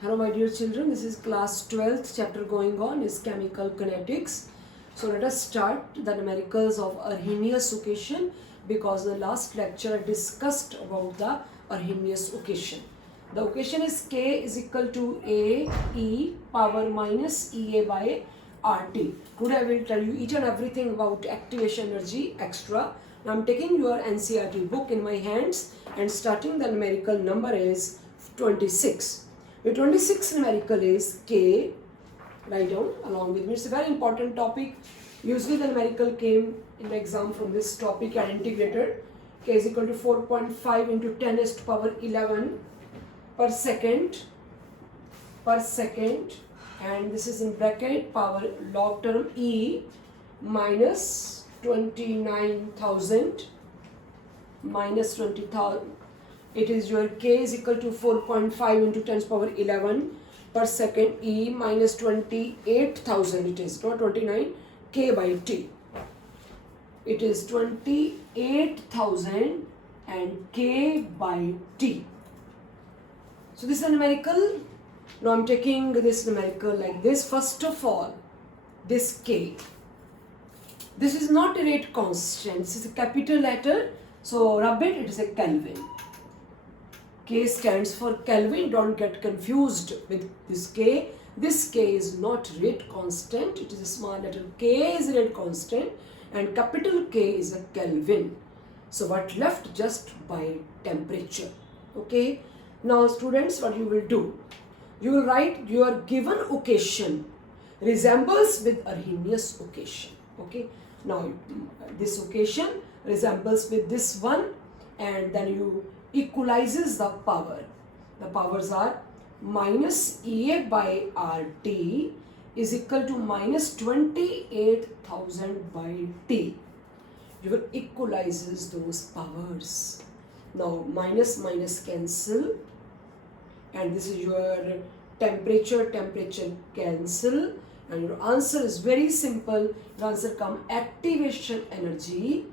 Hello my dear children, this is class 12th chapter going on is chemical kinetics. So let us start the numericals of Arrhenius equation because the last lecture I discussed about the Arrhenius equation. The equation is K is equal to A E power minus EA by RT. Today I will tell you each and everything about activation energy extra. Now I am taking your NCERT book in my hands and starting the numerical number is 26. The 26th numerical is K. Write down along with me. It's a very important topic. Usually the numerical came in the exam from this topic and integrated. K is equal to 4.5 into 10 raised to power 11 per second and this is in bracket power log term E minus 29,000 minus 20,000. It is your K is equal to 4.5 into 10 power 11 per second E minus 28,000. It is not 29 K by T. It is 28,000 and K by T. So this is a numerical. Now I am taking this numerical like this. First of all, this K. This is not a rate constant. This is a capital letter. So rub it. It is a Kelvin. K stands for Kelvin. Don't get confused with this K. This K is not rate constant. It is a small letter K is rate constant and capital K is a Kelvin. So what left just by temperature. Okay. Now students, what you will do? You will write your given occasion resembles with Arrhenius occasion. Okay. Now this occasion resembles with this one and then you equalizes the power. The powers are minus EA by RT is equal to minus 28,000 by T. You will equalizes those powers. Now minus cancel and this is your temperature cancel and your answer is very simple. Your answer come activation energy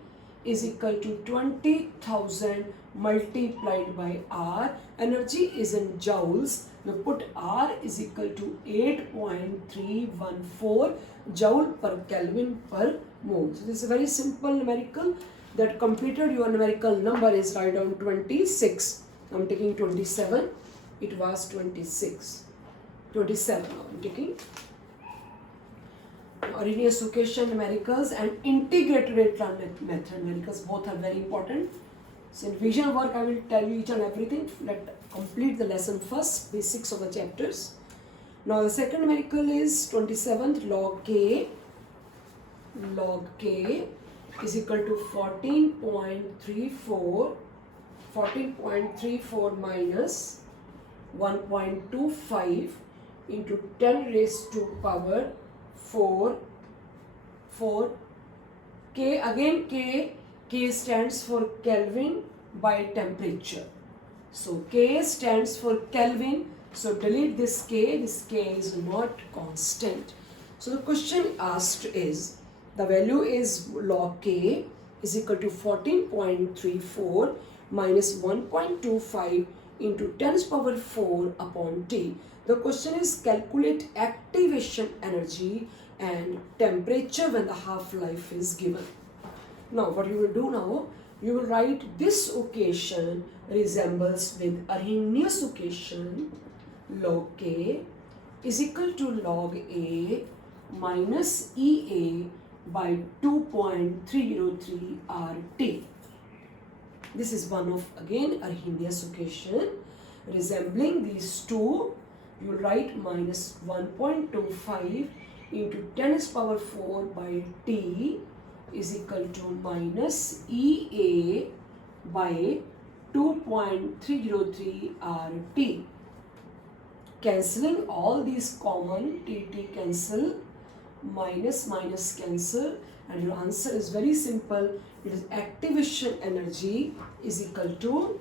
is equal to 20,000 multiplied by R. Energy is in joules. Now put R is equal to 8.314 joule per Kelvin per mole. So this is a very simple numerical that completed your numerical number is write down 26. I am taking 27. It was 26. 27 now I am taking. Arrhenius equation numericals and integrated rate method numericals both are very important. So in vision work I will tell you each and everything. Let's complete the lesson first, basics of the chapters. Now the second numerical is 27th log K. Log K is equal to 14.34 minus 1.25 into 10 raised to power 4 K. Again K stands for Kelvin by temperature. So K stands for Kelvin. So delete this K. This K is not constant. So the question asked is the value is log K is equal to 14.34 minus 1.25 into 10 power 4 upon T. The question is calculate activation energy and temperature when the half-life is given. Now what you will do now, you will write this occasion resembles with Arrhenius occasion log K is equal to log A minus EA by 2.303 RT. This is one of again Arrhenius occasion resembling these two. You will write minus 1.25 into 10 raised power 4 by T is equal to minus EA by 2.303 RT. Cancelling all these common, TT cancel, minus cancel and your answer is very simple. It is activation energy is equal to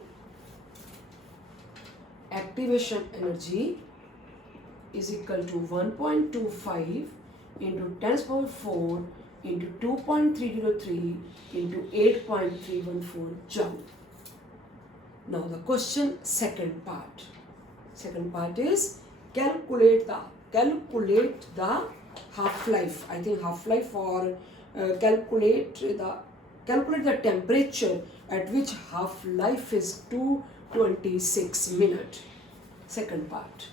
1.25 into 10 power 4 into 2.303 into 8.314 joule. Now the question second part. Second part is calculate the half-life. I think half-life, or calculate the temperature at which half-life is 226 minutes. Second part.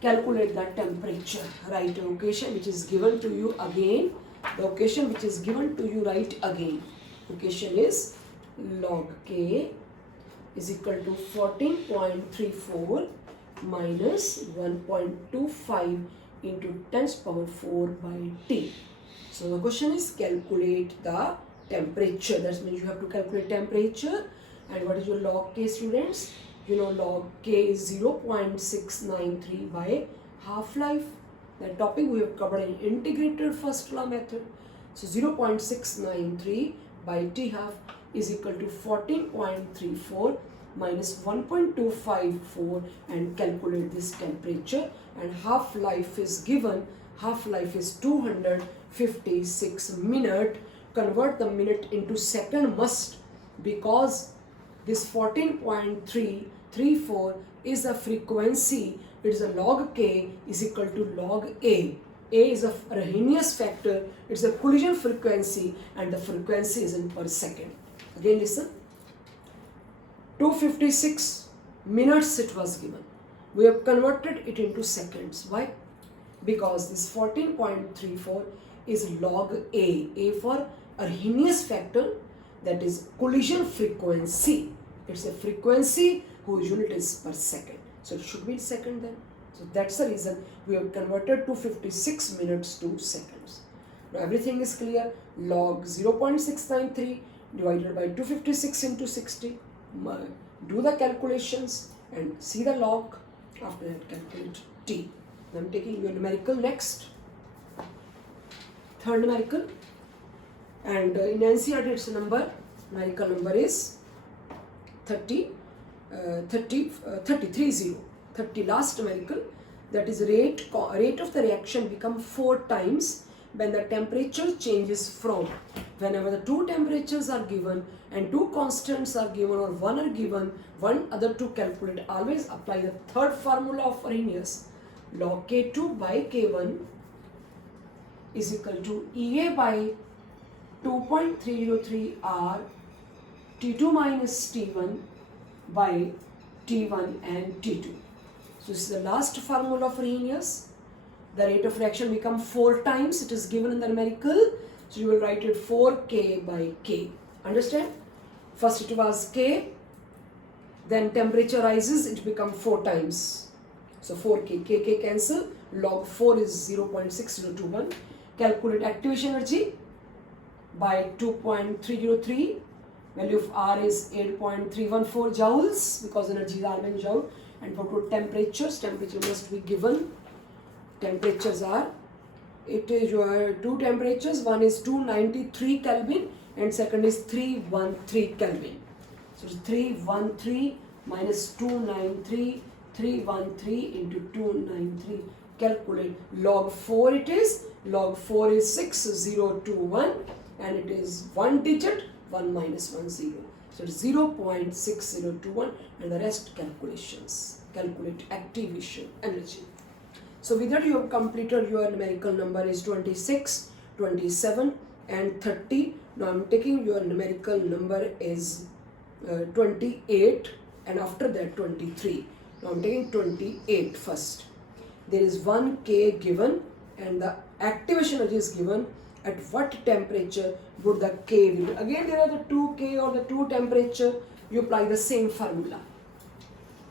Calculate the temperature. Write the equation which is given to you again. The equation which is given to you, write again. Equation is log K is equal to 14.34 minus 1.25 into 10 to the power 4 by T. So the question is calculate the temperature. That means you have to calculate temperature. And what is your log K, students? You know log K is 0.693 by half-life. That topic we have covered in integrated first law method. So 0.693 by T half is equal to 14.34 minus 1.254, and calculate this temperature. And half-life is given. Half-life is 256 minutes. Convert the minute into second must, because this 14.334 is a frequency. It is a log K is equal to log A. A is a Arrhenious factor. It's a collision frequency, and the frequency is in per second. Again listen. 256 minutes it was given. We have converted it into seconds. Why? Because this 14.34 is log A. A for Arrhenious factor, that is collision frequency. It's a frequency whose unit is per second. So it should be in second then. So that's the reason we have converted 256 minutes to seconds. Now everything is clear. Log 0.693 divided by 256 into 60. Do the calculations and see the log. After that calculate T. Now I'm taking your numerical next. Third numerical. And in NCERT it's a number. Numerical number is 30 last numerical. That is rate of the reaction become 4 times when the temperature changes from. Whenever the two temperatures are given and two constants are given, or one are given, one other to calculate, always apply the third formula of Arrhenious. Log K2 by K1 is equal to EA by 2.303 R T2 minus T1 by T1 and T2. So this is the last formula of Arrhenious. The rate of reaction become 4 times. It is given in the numerical. So you will write it 4K by K. Understand? First it was K. Then temperature rises. It become 4 times. So 4K. K cancel. Log 4 is 0.6021. Calculate activation energy by 2.303. Value of R is 8.314 joules, because energy is R in joule. And for temperatures, temperature must be given. Temperatures are, it is your two temperatures. One is 293 Kelvin and second is 313 Kelvin. So it's 313 minus 293, 313 into 293. Calculate log 4 it is. Log 4 is 6021 and it is 1 digit, 1 minus 1 0. So it's 0.6021 and the rest calculations. Calculate activation energy. So with that you have completed your numerical number is 26, 27 and 30. Now I am taking your numerical number is 28 and after that 23. Now I am taking 28 first. There is 1K given and the activation energy is given. At what temperature would the K be? Again there are the 2K or the 2 temperature. You apply the same formula.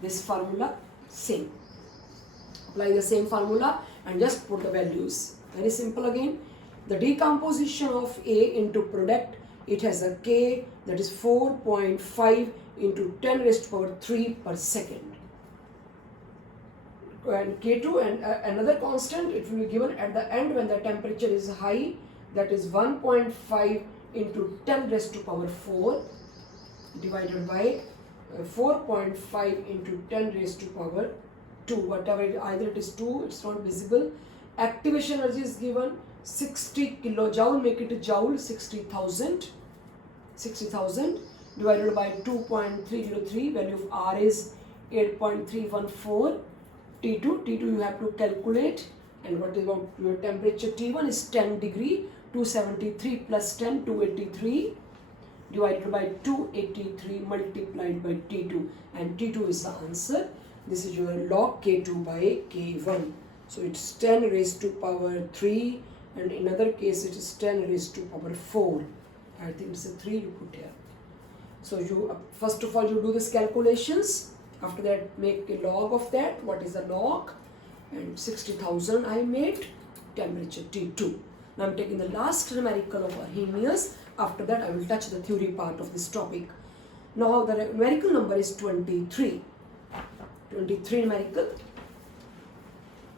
This formula same. Apply the same formula and just put the values. Very simple again. The decomposition of A into product, it has a K that is 4.5 into 10 raised to power 3 per second. And K2 and another constant, it will be given at the end when the temperature is high, that is 1.5 into 10 raised to power 4 divided by 4.5 into 10 raised to power 2, whatever, either it is 2, it's not visible. Activation energy is given 60 kilojoule, make it a joule, 60,000 divided by 2.303, value of R is 8.314 T2 you have to calculate, and what is about your temperature T1 is 10 degree, 273 plus 10, 283 divided by 283 multiplied by T2, and T2 is the answer. This is your log K2 by K1. So it's 10 raised to power 3, and in other case it is 10 raised to power 4. I think it's a 3 you put here. So you first of all you do this calculations. After that make a log of that. What is the log? And 60,000 I made. Temperature T2. Now I'm taking the last numerical of Arhenious. After that I will touch the theory part of this topic. Now the numerical number is 23. 23 numerical.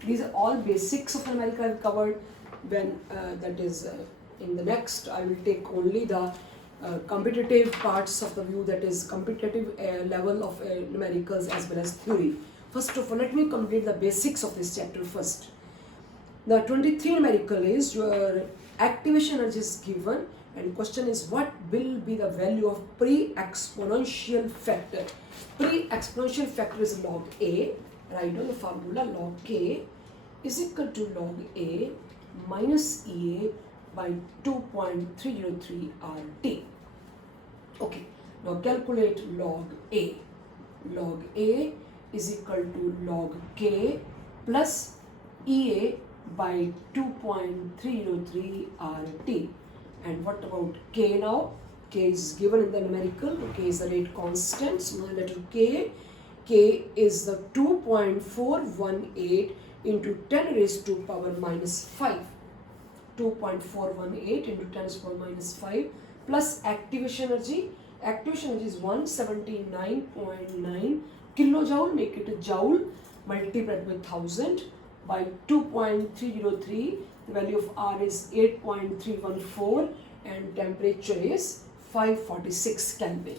These are all basics of numerical I've covered. When that is in the next I will take only the competitive parts of the view, that is competitive level of numericals as well as theory. First of all, let me complete the basics of this chapter first. The 23 numerical is your activation energy is given, and question is what will be the value of pre-exponential factor. Pre-exponential factor is log A. Write down the formula. Log K is equal to log A minus EA by 2.303 RT. Okay, now calculate log A. Log A is equal to log K plus EA by 2.303 RT. And what about K now? K is given in the numerical. K is the rate constant, small letter K. K is the 2.418 into 10 raised to power minus 5. 2.418 into 10 raised to power minus 5 plus activation energy. Activation energy is 179.9 kilojoule, make it a joule, multiplied by 1000 by 2.303. The value of R is 8.314 and temperature is 546 Kelvin.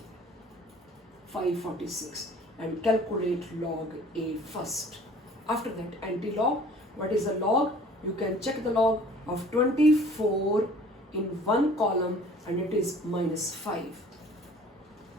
546. And calculate log A first. After that, anti-log. What is the log? You can check the log of 24 in one column, and it is minus 5.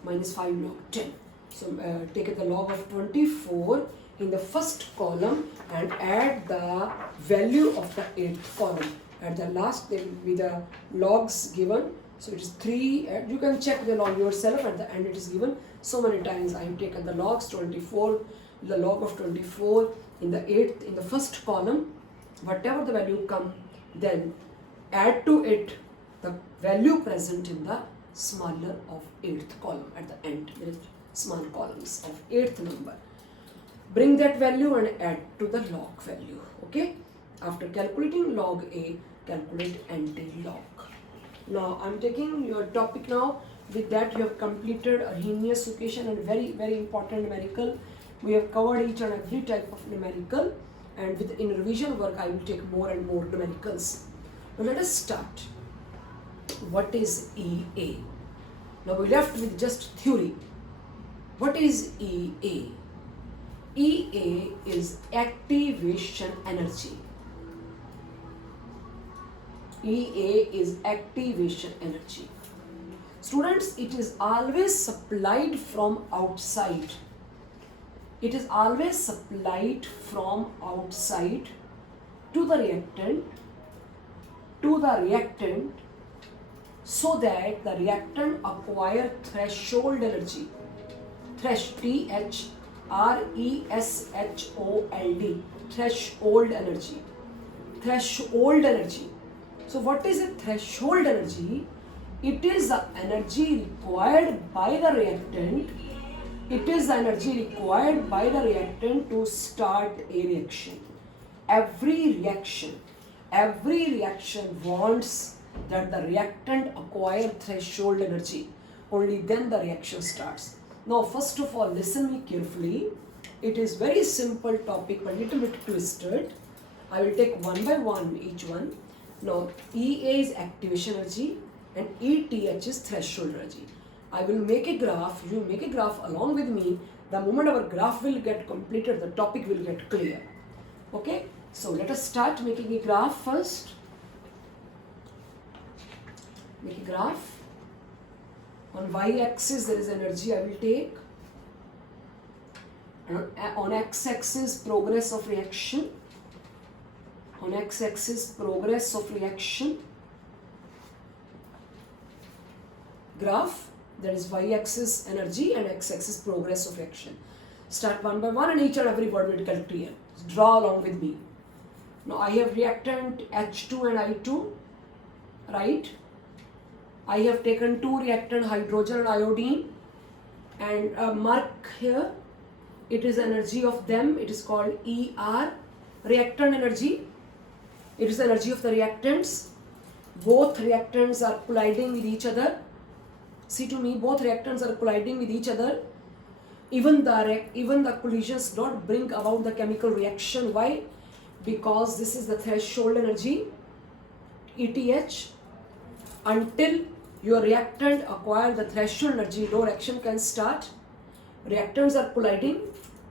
Minus 5 log 10. So take the log of 24 in the first column and add the value of the 8th column. At the last there will be the logs given. So it is 3. You can check the log yourself. At the end it is given. So many times I have taken the logs 24, the log of 24 in the 8th, in the first column. Whatever the value come, then add to it the value present in the smaller of 8th column. At the end there is small columns of 8th number. Bring that value and add to the log value. Okay. After calculating log A, calculate anti-log. Now I am taking your topic now. With that you have completed Arhenious equation and very important numerical. We have covered each and every type of numerical, and with in revision work I will take more and more numericals. Now let us start. What is EA? Now we left with just theory. What is EA? EA is activation energy. EA is activation energy. Students, it is always supplied from outside. It is always supplied from outside to the reactant, so that the reactant acquire threshold energy. Threshold, threshold energy. Threshold energy. So what is a threshold energy? It is the energy required by the reactant. It is the energy required by the reactant to start a reaction. Every reaction wants that the reactant acquire threshold energy. Only then the reaction starts. Now first of all, listen me carefully. It is very simple topic but little bit twisted. I will take one by one each one. Now EA is activation energy and ETH is threshold energy. I will make a graph, you make a graph along with me. The moment our graph will get completed, the topic will get clear. Okay, so let us start making a graph first. Make a graph. On y-axis there is energy I will take. And on x-axis progress of reaction, on x-axis progress of reaction graph, that is y-axis energy and x-axis progress of reaction. Start one by one and each and every word will get clear. Draw along with me. Now I have reactant H2 and I2, right? I have taken two reactant, hydrogen and iodine, and a mark here. It is energy of them. It is called ER, reactant energy. It is the energy of the reactants. Both reactants are colliding with each other. See to me, both reactants are colliding with each other. Even the collisions don't bring about the chemical reaction. Why? Because this is the threshold energy, ETH. Until your reactant acquire the threshold energy, no reaction can start. Reactants are colliding,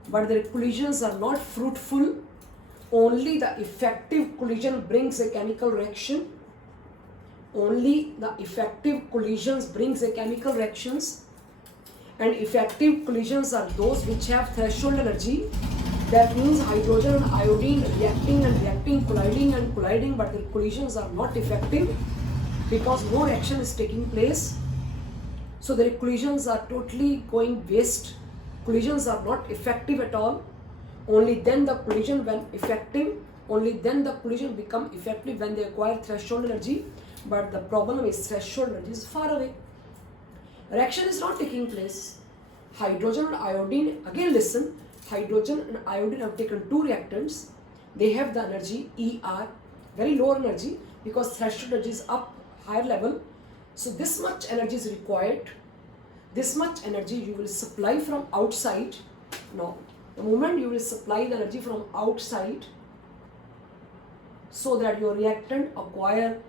but their collisions are not fruitful. Only the effective collision brings a chemical reaction. Only the effective collisions brings a chemical reactions. And effective collisions are those which have threshold energy. That means hydrogen and iodine reacting, colliding, but their collisions are not effective because no reaction is taking place. So their collisions are totally going waste. Collisions are not effective at all. Only then the collision when effective, only then the collision become effective when they acquire threshold energy. But the problem is threshold energy is far away. Reaction is not taking place. Hydrogen and iodine, again listen, hydrogen and iodine have taken two reactants. They have the energy ER, very low energy because threshold energy is up, higher level. So this much energy is required. This much energy you will supply from outside. Now, the moment you will supply the energy from outside so that your reactant acquire,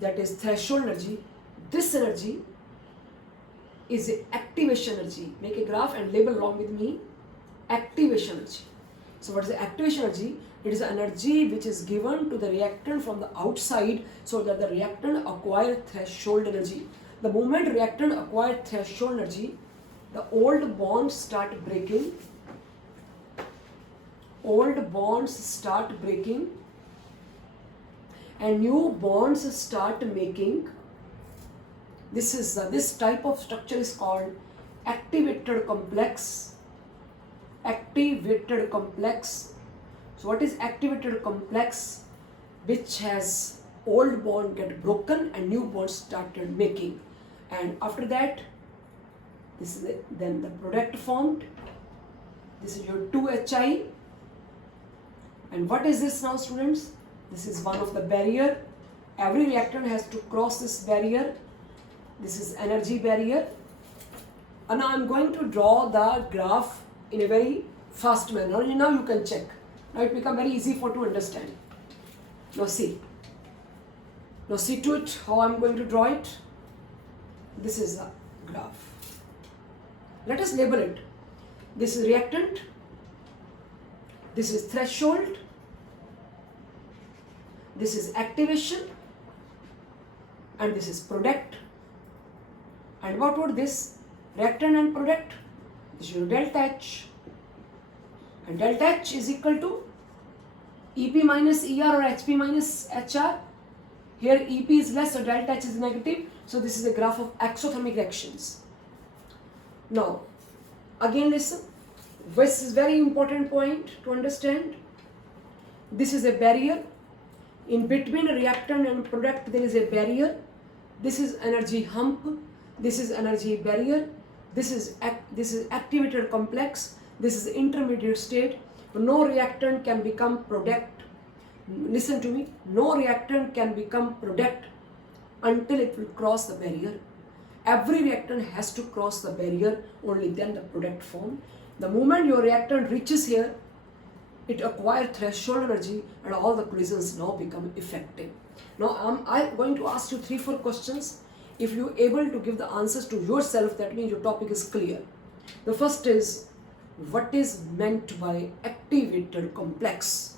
that is threshold energy, this energy is activation energy. Make a graph and label along with me. Activation energy. So what is the activation energy? It is energy which is given to the reactant from the outside so that the reactant acquire threshold energy. The moment reactant acquire threshold energy, the old bonds start breaking. Old bonds start breaking and new bonds start making. This type of structure is called activated complex. Activated complex. So what is activated complex? Which has old bond get broken and new bonds started making. And after that, this is it. Then the product formed. This is your 2HI. And what is this now, students? This is one of the barrier. Every reactant has to cross this barrier. This is energy barrier. And now I'm going to draw the graph in a very fast manner. Now you can check. Now it becomes very easy for to understand. Now see. Now see to it how I'm going to draw it. This is the graph. Let us label it. This is reactant. This is threshold. This is activation. And this is product. And what would this? Reactant and product. This is your delta H. And delta H is equal to EP minus ER or HP minus HR. Here EP is less, so delta H is negative. So this is a graph of exothermic reactions. Now, again listen. This is very important point to understand. This is a barrier. In between reactant and product there is a barrier. This is energy hump. This is energy barrier. This is activated complex. This is intermediate state. No reactant can become product. Listen to me. No reactant can become product until it will cross the barrier. Every reactant has to cross the barrier, only then the product form. The moment your reactant reaches here, it acquires threshold energy and all the collisions now become effective. Now I'm going to ask you 3-4 questions. If you are able to give the answers to yourself, that means your topic is clear. The first is, what is meant by activated complex?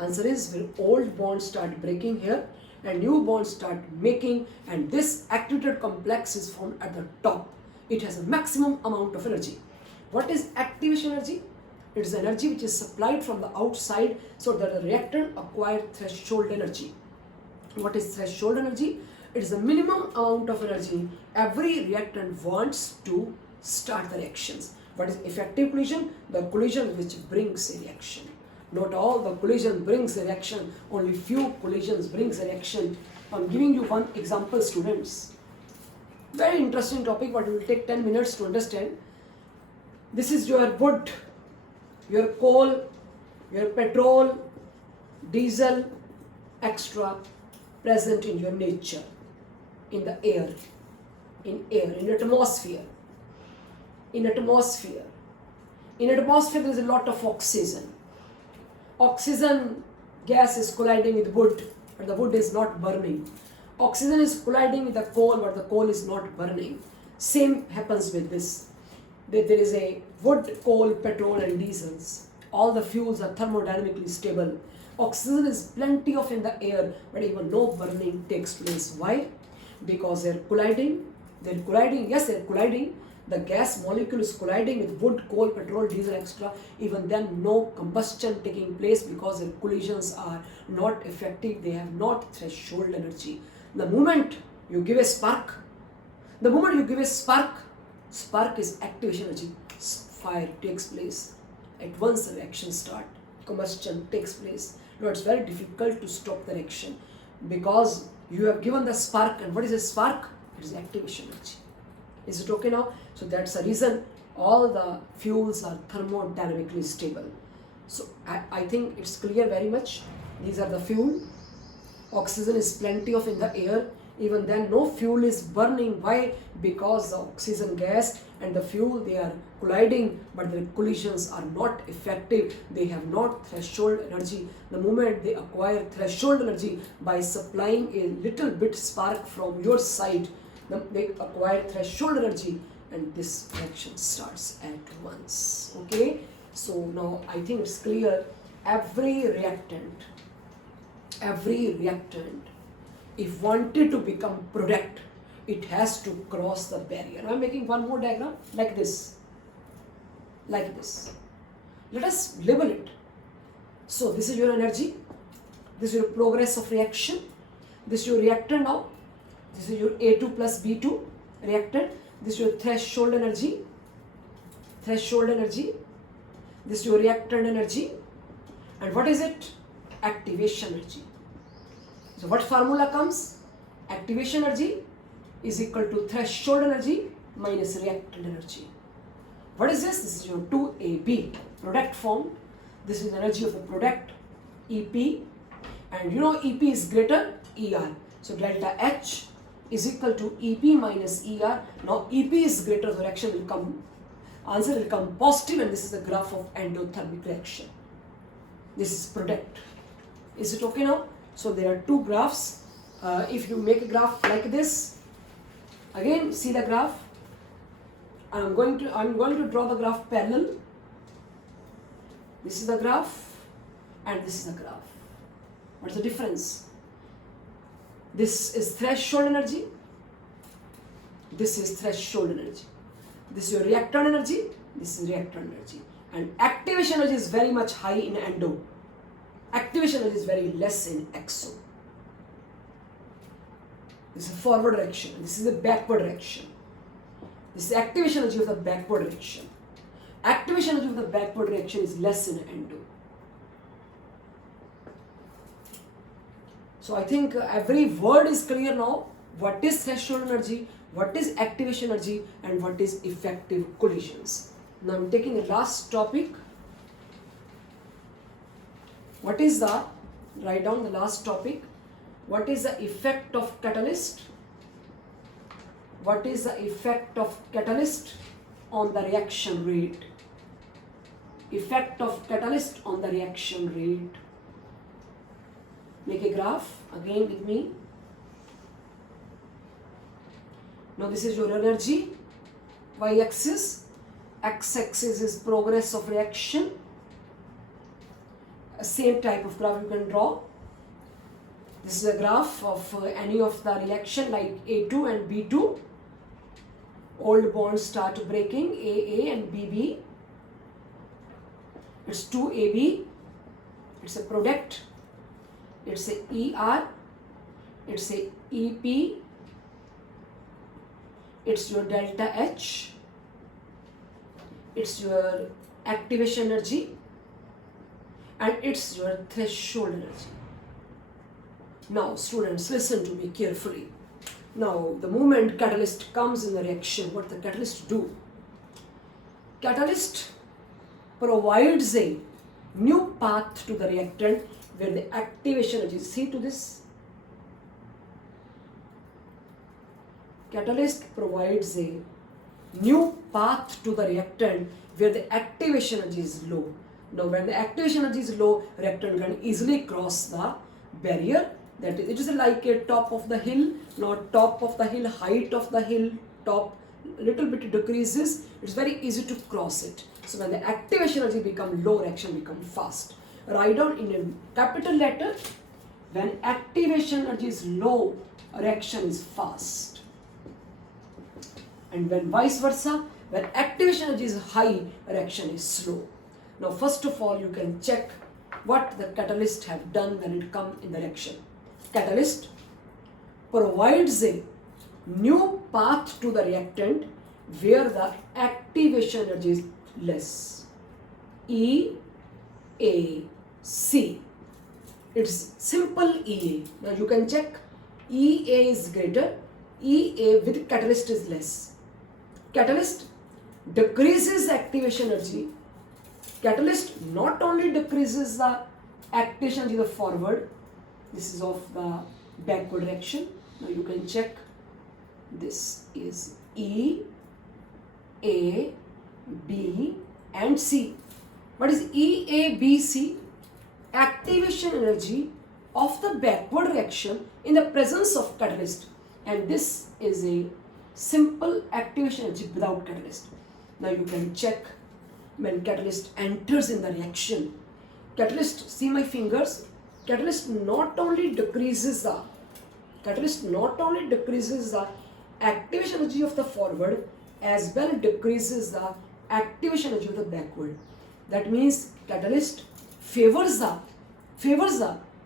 Answer is, when old bonds start breaking here and new bonds start making, and this activated complex is formed at the top. It has a maximum amount of energy. What is activation energy? It is energy which is supplied from the outside so that the reactant acquire threshold energy. What is threshold energy? It is the minimum amount of energy every reactant wants to start the reactions. What is effective collision? The collision which brings a reaction. Not all the collision brings a reaction, only few collisions brings a reaction. I'm giving you one example, students. Very interesting topic, but it will take 10 minutes to understand. This is your wood, your coal, your petrol, diesel, extra present in your nature, in the air, in atmosphere. In atmosphere there is a lot of oxygen. Oxygen gas is colliding with wood, but the wood is not burning. Oxygen is colliding with the coal, but the coal is not burning. Same happens with this. There is a wood, coal, petrol and diesels. All the fuels are thermodynamically stable. Oxygen is plenty of in the air, but even no burning takes place. Why? Because they're colliding. Yes, they're colliding. The gas molecule is colliding with wood, coal, petrol, diesel, extra. Even then, no combustion taking place because their collisions are not effective. They have not threshold energy. The moment you give a spark, spark is activation energy. Fire takes place. At once the reaction starts. Combustion takes place. Now it's very difficult to stop the reaction because you have given the spark. And what is a spark? It is activation energy. Is it okay now? So that's the reason all the fuels are thermodynamically stable. So I think it's clear very much. These are the fuel. Oxygen is plenty of in the air. Even then no fuel is burning. Why? Because the oxygen gas and the fuel, they are colliding, but the collisions are not effective. They have not threshold energy. The moment they acquire threshold energy by supplying a little bit spark from your side, they acquire threshold energy and this reaction starts at once. Okay, so now I think it's clear. Every reactant if wanted to become product, it has to cross the barrier. I'm making one more diagram like this. Let us label it. So this is your energy, this is your progress of reaction, this is your reactant now. This is your A2 plus B2 reactant. This is your threshold energy. This is your reactant energy. And what is it? Activation energy. So what formula comes? Activation energy is equal to threshold energy minus reactant energy. What is this? This is your 2AB, product formed. This is the energy of the product, EP. And you know EP is greater, ER. So delta H is equal to EP minus ER. Now EP is greater, the reaction will come, answer will come positive, and this is the graph of endothermic reaction. This is product. Is it okay now? So there are two graphs. If you make a graph like this, again see the graph. I'm going to draw the graph parallel. This is the graph and this is the graph. What's the difference? This is threshold energy. This is threshold energy. This is your reactant energy. This is reactant energy. And activation energy is very much high in endo. Activation energy is very less in exo. This is a forward reaction. This is a backward reaction. This is the activation energy of the backward reaction. Activation energy of the backward reaction is less in endo. So I think every word is clear now. What is threshold energy, what is activation energy, and what is effective collisions. Now I'm taking the last topic. What is the, write down the last topic. What is the effect of catalyst? What is the effect of catalyst on the reaction rate? Effect of catalyst on the reaction rate. Make a graph again with me. Now this is your energy, y-axis, x-axis is progress of reaction. Same type of graph you can draw. This is a graph of any of the reaction like A2 and B2. Old bonds start breaking, AA and BB. it's 2AB, it's a product, it's a ER, it's a EP, it's your delta H, it's your activation energy, and it's your threshold energy. Now students, listen to me carefully. Now the moment catalyst comes in the reaction, what the catalyst do? Catalyst provides a new path to the reactant where the activation energy, see to this, catalyst provides a new path to the reactant where the activation energy is low. Now when the activation energy is low, reactant can easily cross the barrier. That is, it is like a top of the hill, not top of the hill, height of the hill, top little bit decreases, it's very easy to cross it. So when the activation energy become low, reaction become fast. Write down in a capital letter, when activation energy is low, reaction is fast. And when vice versa, when activation energy is high, reaction is slow. Now first of all, you can check what the catalyst have done when it come in the reaction. Catalyst provides a new path to the reactant where the activation energy is less. EAC. It's simple EA. Now you can check EA is greater, EA with catalyst is less. Catalyst decreases activation energy. Catalyst not only decreases the activation energy of the forward, this is of the backward reaction. Now you can check, this is E, A, B and C. What is E, A, B, C? Activation energy of the backward reaction in the presence of catalyst, and this is a simple activation energy without catalyst. Now you can check when catalyst enters in the reaction. Catalyst, see my fingers, catalyst not only decreases the activation energy of the forward as well decreases the activation energy of the backward. That means catalyst favors the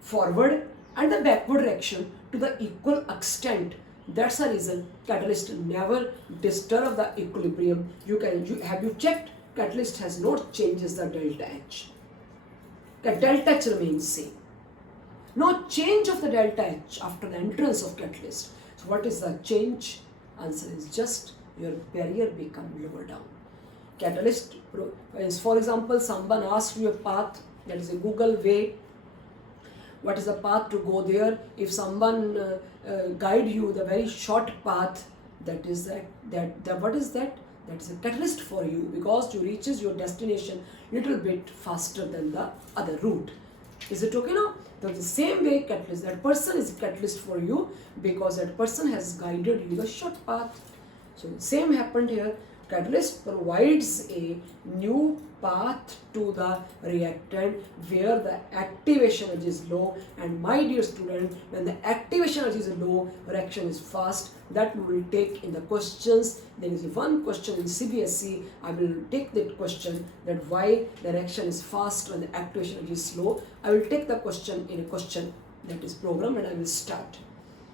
forward and the backward reaction to the equal extent. That's the reason catalyst never disturb the equilibrium. Have you checked? Catalyst has not changes the delta H. The delta H remains same. No change of the delta H after the entrance of catalyst. So what is the change? Answer is just your barrier become lower down. Catalyst, for example, someone asks you a path, that is a Google way, what is the path to go there? If someone guide you the very short path, that is what is that? That is a catalyst for you, because you reaches your destination little bit faster than the other route. Is it okay now? The same way catalyst, that person is a catalyst for you because that person has guided you the short path. So same happened here. Catalyst provides a new path to the reactant where the activation energy is low, and my dear student, when the activation energy is low, reaction is fast. That we will take in the questions. There is one question in CBSE, I will take that question, that why the reaction is fast when the activation energy is slow. I will take the question in a question that is program, and I will start.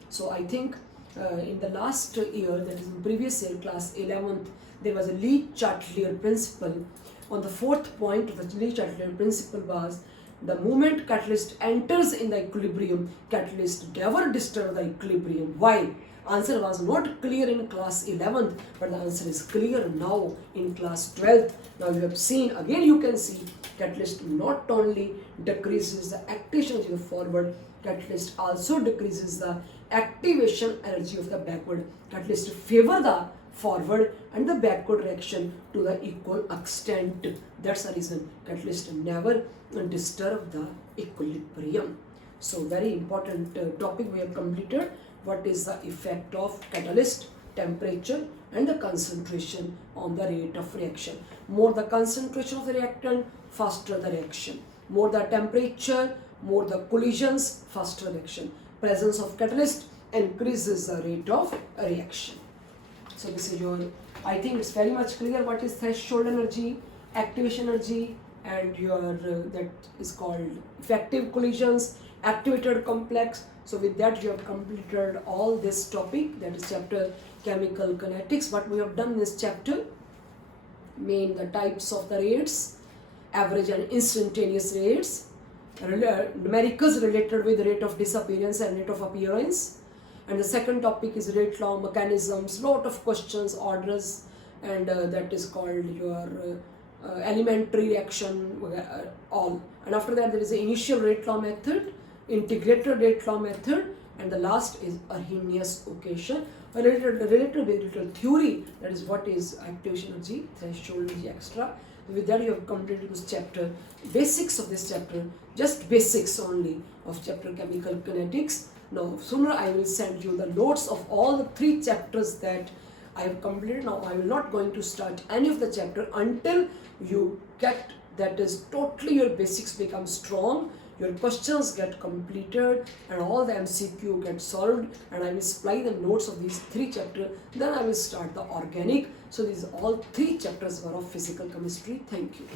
So I think in the last year, that is in previous year, class 11th, there was a Lee-Chatelier principle. On the fourth point of the Lee-Chatelier principle was, the moment catalyst enters in the equilibrium, catalyst never disturb the equilibrium. Why? Answer was not clear in class 11th, but the answer is clear now in class 12th. Now you have seen, again you can see, catalyst not only decreases the activation energy of the forward, catalyst also decreases the activation energy of the backward. Catalyst favor the forward and the backward reaction to the equal extent. That's the reason catalyst never disturb the equilibrium. So very important topic we have completed. What is the effect of catalyst, temperature and the concentration on the rate of reaction? More the concentration of the reactant, faster the reaction. More the temperature, more the collisions, faster reaction. Presence of catalyst increases the rate of reaction. So this is your, I think it's very much clear what is threshold energy, activation energy and your that is called effective collisions, activated complex. So with that you have completed all this topic, that is chapter chemical kinetics. What we have done in this chapter, main the types of the rates, average and instantaneous rates, numericals related with rate of disappearance and rate of appearance, and the second topic is rate law mechanisms, lot of questions, orders, and that is called your elementary reaction, all. And after that there is the initial rate law method, integrated rate law method, and the last is Arhenious equation related with theory, that is what is activation energy, threshold energy, extra. With that you have completed this chapter, basics of this chapter, just basics only of chapter chemical kinetics. Now sooner I will send you the notes of all the 3 chapters that I have completed. Now I will not going to start any of the chapter until you get, that is totally your basics become strong, your questions get completed and all the MCQ get solved, and I will supply the notes of these 3 chapters. Then I will start the organic. So these all 3 chapters were of physical chemistry. Thank you.